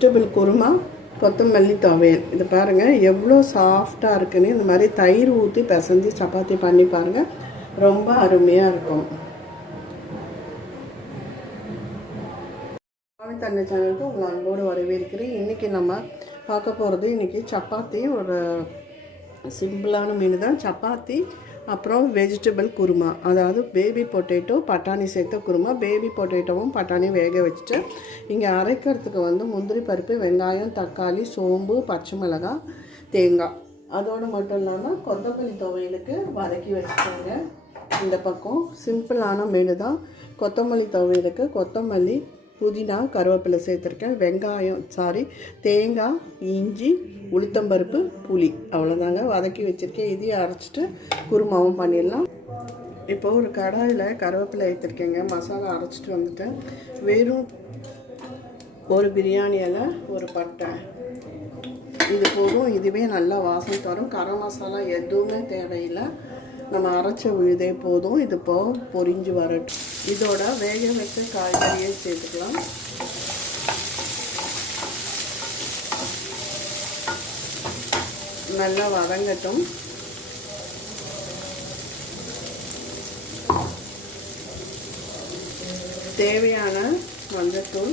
Vegetable kurma கொத்தமல்லி துவையல். இது பாருங்கள் எவ்வளோ சாஃப்டாக இருக்குன்னு. இந்த மாதிரி தயிர் ஊற்றி பிசைஞ்சு சப்பாத்தி பண்ணி பாருங்கள் ரொம்ப அருமையாக இருக்கும். தண்ணி சேனலுக்கு உங்களை அன்போடு வரவேற்கிறேன். இன்றைக்கி நம்ம பார்க்க போகிறது இன்றைக்கி சப்பாத்தி. ஒரு சிம்பிளான மீன் தான். சப்பாத்தி அப்புறம் வெஜிடபிள் குருமா. அதாவது பேபி பொட்டேட்டோ பட்டாணி சேர்த்த குருமா. பேபி பொட்டேட்டோவும் பட்டாணியும் வேக வச்சுட்டு இங்கே அரைக்கிறதுக்கு வந்து முந்திரி பருப்பு வெங்காயம் தக்காளி சோம்பு பச்சை மிளகாய் தேங்காய். அதோடு மட்டும் இல்லாமல் கொத்தமல்லி துவையலுக்கு வதக்கி வச்சுக்கோங்க. இந்த பக்கம் சிம்பிளான மெனு தான். கொத்தமல்லி துவையலுக்கு கொத்தமல்லி புதினா கருவேப்பிலை சேர்த்துருக்கேன். வெங்காயம் சாரி தேங்காய் இஞ்சி உளுத்தம்பருப்பு புளி. அவ்வளோதாங்க வதக்கி வச்சுருக்கேன். இதையும் அரைச்சிட்டு குருமாவும் பண்ணிடலாம். இப்போ ஒரு கடாயில் கருவேப்பிலை ஏற்றிருக்கேங்க மசாலா அரைச்சிட்டு வந்துட்டேன். வெறும் ஒரு பிரியாணி இலை ஒரு பட்டை. இது போதும். இதுவே நல்லா வாசம் தரும். கரம் மசாலா எதுவுமே தேவையில்லை. நம்ம அரைச்ச விழுதே போதும். இது போ பொரிஞ்சு வரட்டும். இதோட வேக வச்ச காய்கறியை சேர்த்துக்கலாம். நல்லா வதங்கட்டும். தேவையான மஞ்சத்தூள்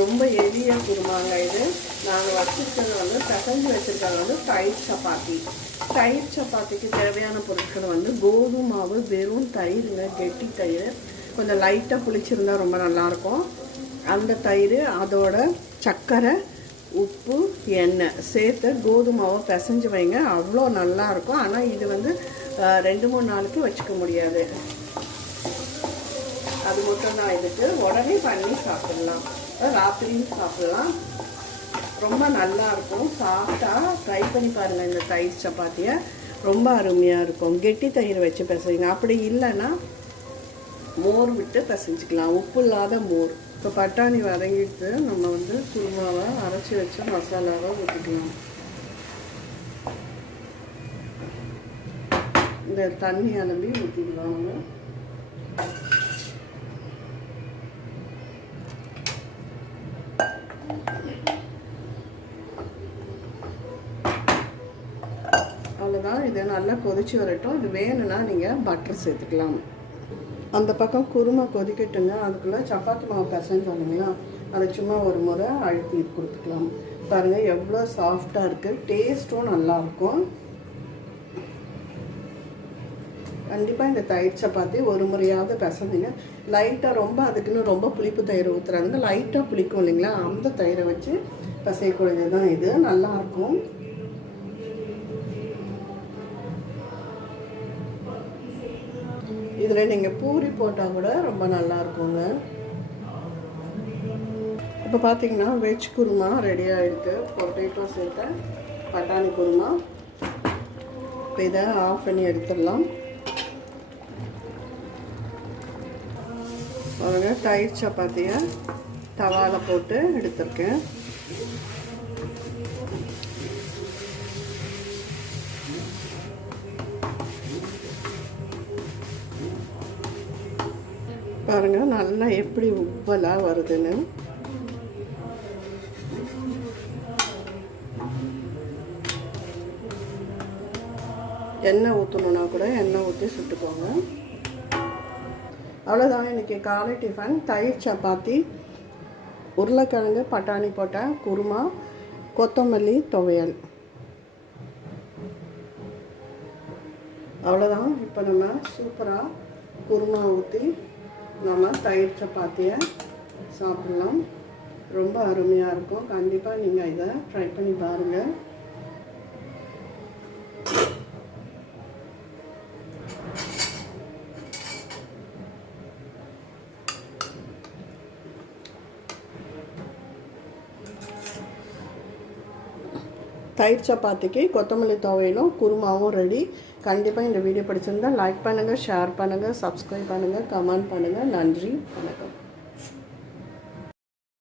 ரொம்ப எளிய குருமாங்க இது. நாங்கள் வச்சுருக்கிறது வந்து பிசைஞ்சு வச்சுருக்கிறது வந்து தயிர் சப்பாத்தி. தயிர் சப்பாத்திக்கு தேவையான பொருட்கள் வந்து கோதுமை மாவு வெறும் தயிருங்க கெட்டி தயிர். கொஞ்சம் லைட்டாக புளிச்சிருந்தா ரொம்ப நல்லாயிருக்கும். அந்த தயிர் அதோட சர்க்கரை உப்பு எண்ணெய் சேர்த்து கோதுமாவை பிசைஞ்சு வைங்க. அவ்வளோ நல்லாயிருக்கும். ஆனால் இது வந்து ரெண்டு மூணு நாளைக்கு வச்சுக்க முடியாது. அது மட்டும் தான் இதுக்கு உடனே பண்ணி சாப்பிடலாம். ராத்திரியும் சாப்பிடலாம். ரொம்ப நல்லா இருக்கும். சாஃப்டாக ட்ரை பண்ணி பாருங்கள் இந்த தயிர் சப்பாத்தியை. ரொம்ப அருமையாக இருக்கும். கெட்டி தயிர் வச்சு பிசைங்க. அப்படி இல்லைன்னா மோர் விட்டு பிசைஞ்சிக்கலாம். உப்பு இல்லாத மோர். இப்போ பட்டாணி வதங்கிட்டு நம்ம வந்து குருமாவை அரைச்சி வச்ச மசாலாவை ஊற்றிக்கலாம் இந்த தண்ணி அலம்பி ஊற்றிக்கலாம் நம்ம அவ்வளோதான் இது நல்லா கொதிச்சு வரட்டும். இது வேணும்னா நீங்கள் பட்டர் சேர்த்துக்கலாம். அந்த பக்கம் குருமா கொதிக்கட்டுங்க அதுக்குள்ளே சப்பாத்தி மாவு பிசைஞ்சோம் இல்லைங்களா? அதை சும்மா ஒரு முறை அழுத்தி கொடுத்துக்கலாம். பாருங்கள் எவ்வளோ சாஃப்டாக இருக்குது டேஸ்ட்டும் நல்லாயிருக்கும் கண்டிப்பாக இந்த தயிர் சப்பாத்தி ஒரு முறையாவது பிசைஞ்சிங்க. லைட்டாக ரொம்ப அதுக்குன்னு ரொம்ப புளிப்பு தயிர் ஊற்றுறாங்க லைட்டாக புளிக்கும் இல்லைங்களா? அந்த தயிரை வச்சு பிசையக்கூடியது தான் இது நல்லாயிருக்கும் இதில் நீங்கள் பூரி போட்டால் கூட ரொம்ப நல்லா இருக்குங்க இப்போ பார்த்தீங்கன்னா வெஜ் குருமா ரெடி ஆகிருக்கு பொட்டேட்டோ சேர்த்தேன் பட்டாணி குருமா. இப்போ இதை ஆஃப் பண்ணி எடுத்துடலாம். பாருங்கள் தயிர் சப்பாத்தியை தவாவில் போட்டு எடுத்திருக்கேன். பாருங்க நல்லா எப்படி உப்பலாக வருதுன்னு. எண்ணெய் ஊற்றணுன்னா கூட எண்ணெய் ஊற்றி சுட்டுக்கோங்க. அவ்வளோதான் இன்றைக்கி காலை டிஃபன் தயிர் சப்பாத்தி உருளைக்கிழங்கு பட்டாணி போட்ட குருமா கொத்தமல்லி துவையல். அவ்வளோதான் இப்போ நம்ம சூப்பராக குருமா ஊற்றி நம்ம தயிர் சப்பாத்தியை சாப்பிட்லாம். ரொம்ப அருமையாக இருக்கும். கண்டிப்பாக நீங்கள் இதை ட்ரை பண்ணி பாருங்கள் தயிர் சப்பாத்திக்கு கொத்தமல்லி துவையிலும் குருமாவும் ரெடி கண்டிப்பாக இந்த வீடியோ பிடிச்சிருந்தா லைக் பண்ணுங்கள் ஷேர் பண்ணுங்கள் சப்ஸ்கிரைப் பண்ணுங்கள் கமெண்ட் பண்ணுங்கள் நன்றி வணக்கம்